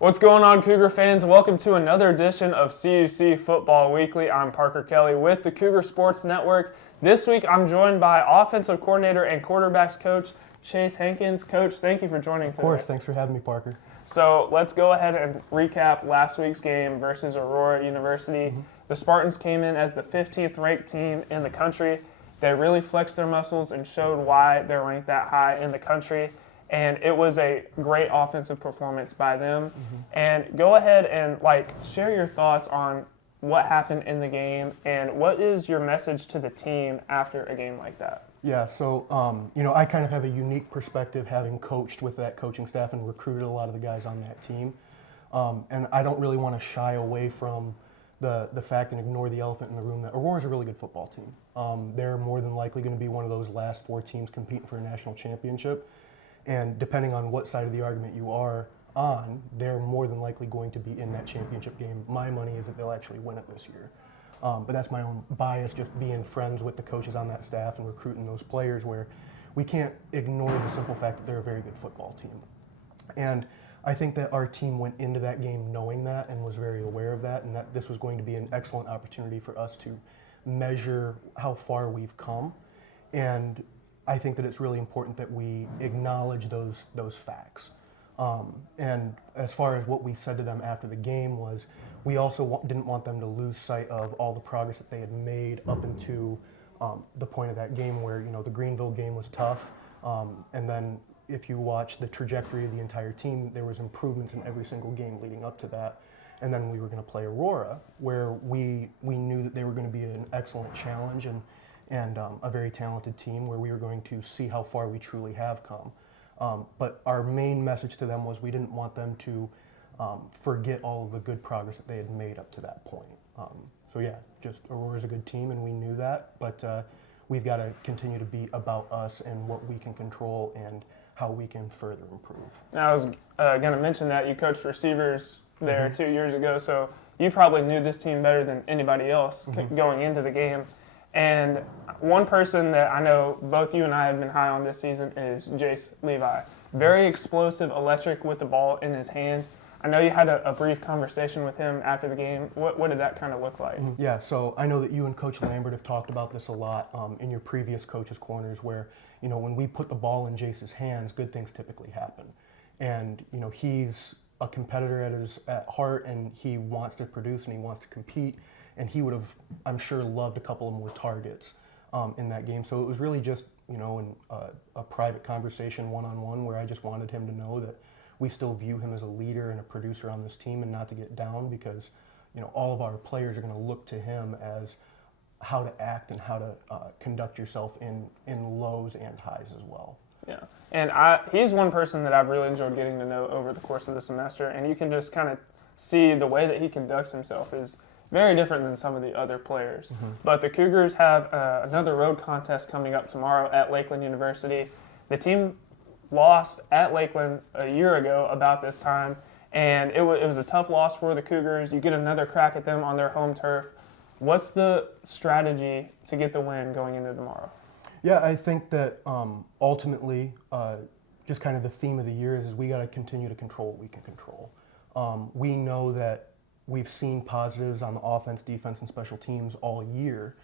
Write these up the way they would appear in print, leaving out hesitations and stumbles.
What's going on, Cougar fans? Welcome to another edition of CUC Football Weekly. I'm Parker Kelly with the Cougar Sports Network. This week, I'm joined by offensive coordinator and quarterbacks coach Chase Hankins. Coach, thank you for joining today. Of course. Thanks for having me, Parker. So let's go ahead and recap last week's game versus Aurora University. The Spartans came in as the 15th ranked team in the country. They really flexed their muscles and showed why they're ranked that high in the country. And it was a great offensive performance by them. And go ahead and share your thoughts on what happened in the game and what is your message to the team after a game like that? Yeah, so I kind of have a unique perspective having coached with that coaching staff and recruited a lot of the guys on that team. And I don't really want to shy away from the fact and ignore the elephant in the room that Aurora's a really good football team. They're more than likely going to be one of those last four teams competing for a national championship. And depending on what side of the argument you are on, they're more than likely going to be in that championship game. My money is that they'll actually win it this year. But that's my own bias, just being friends with the coaches on that staff and recruiting those players, where we can't ignore the simple fact that they're a very good football team. And I think that our team went into that game knowing that and was very aware of that, and that this was going to be an excellent opportunity for us to measure how far we've come. And I think that it's really important that we acknowledge those facts. And as far as what we said to them after the game was, we also didn't want them to lose sight of all the progress that they had made up into the point of that game where, the Greenville game was tough. And then if you watch the trajectory of the entire team, there was improvements in every single game leading up to that. And then we were going to play Aurora, where we knew that they were going to be an excellent challenge and a very talented team where we were going to see how far we truly have come. But our main message to them was we didn't want them to forget all of the good progress that they had made up to that point. Just Aurora's a good team, and we knew that, but we've got to continue to be about us and what we can control and how we can further improve. Now, I was going to mention that you coached receivers there 2 years ago, so you probably knew this team better than anybody else going into the game. And one person that I know both you and I have been high on this season is Jace Levi. Very explosive, electric with the ball in his hands. I know you had a brief conversation with him after the game. What did that kind of look like? Yeah, so I know that you and Coach Lambert have talked about this a lot in your previous coaches' corners where, when we put the ball in Jace's hands, good things typically happen. And, he's a competitor at heart, and he wants to produce and he wants to compete. And he would have, I'm sure, loved a couple of more targets in that game. So it was really just, a private conversation one-on-one where I just wanted him to know that we still view him as a leader and a producer on this team and not to get down because, all of our players are going to look to him as how to act and how to conduct yourself in lows and highs as well. Yeah, and he's one person that I've really enjoyed getting to know over the course of the semester, and you can just kind of see the way that he conducts himself is very different than some of the other players. But the Cougars have another road contest coming up tomorrow at Lakeland University. The team lost at Lakeland a year ago about this time, and it was a tough loss for the Cougars. You get another crack at them on their home turf. What's the strategy to get the win going into tomorrow? Yeah, I think that ultimately, just kind of the theme of the year is we got to continue to control what we can control. We know that we've seen positives on the offense, defense, and special teams all year.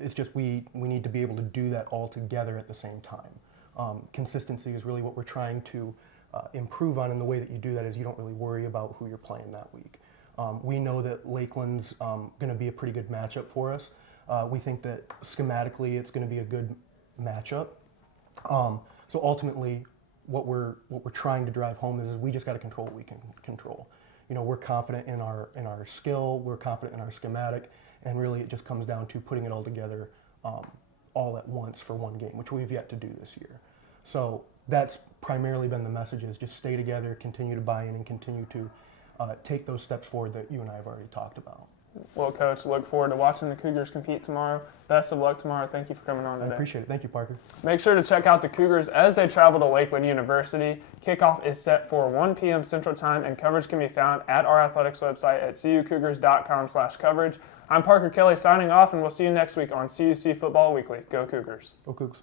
It's just we need to be able to do that all together at the same time. Consistency is really what we're trying to improve on, and the way that you do that is you don't really worry about who you're playing that week. We know that Lakeland's going to be a pretty good matchup for us. We think that schematically it's going to be a good matchup. So ultimately, what we're trying to drive home is we just got to control what we can control. We're confident in our skill, we're confident in our schematic, and really it just comes down to putting it all together all at once for one game, which we've yet to do this year. So that's primarily been the message, is just stay together, continue to buy in, and continue to take those steps forward that you and I have already talked about. Well, Coach, look forward to watching the Cougars compete tomorrow. Best of luck tomorrow. Thank you for coming on today. I appreciate it. Thank you, Parker. Make sure to check out the Cougars as they travel to Lakeland University. Kickoff is set for 1 p.m. Central Time, and coverage can be found at our athletics website at cucougars.com/coverage. I'm Parker Kelly signing off, and we'll see you next week on CUC Football Weekly. Go Cougars. Go Cougs.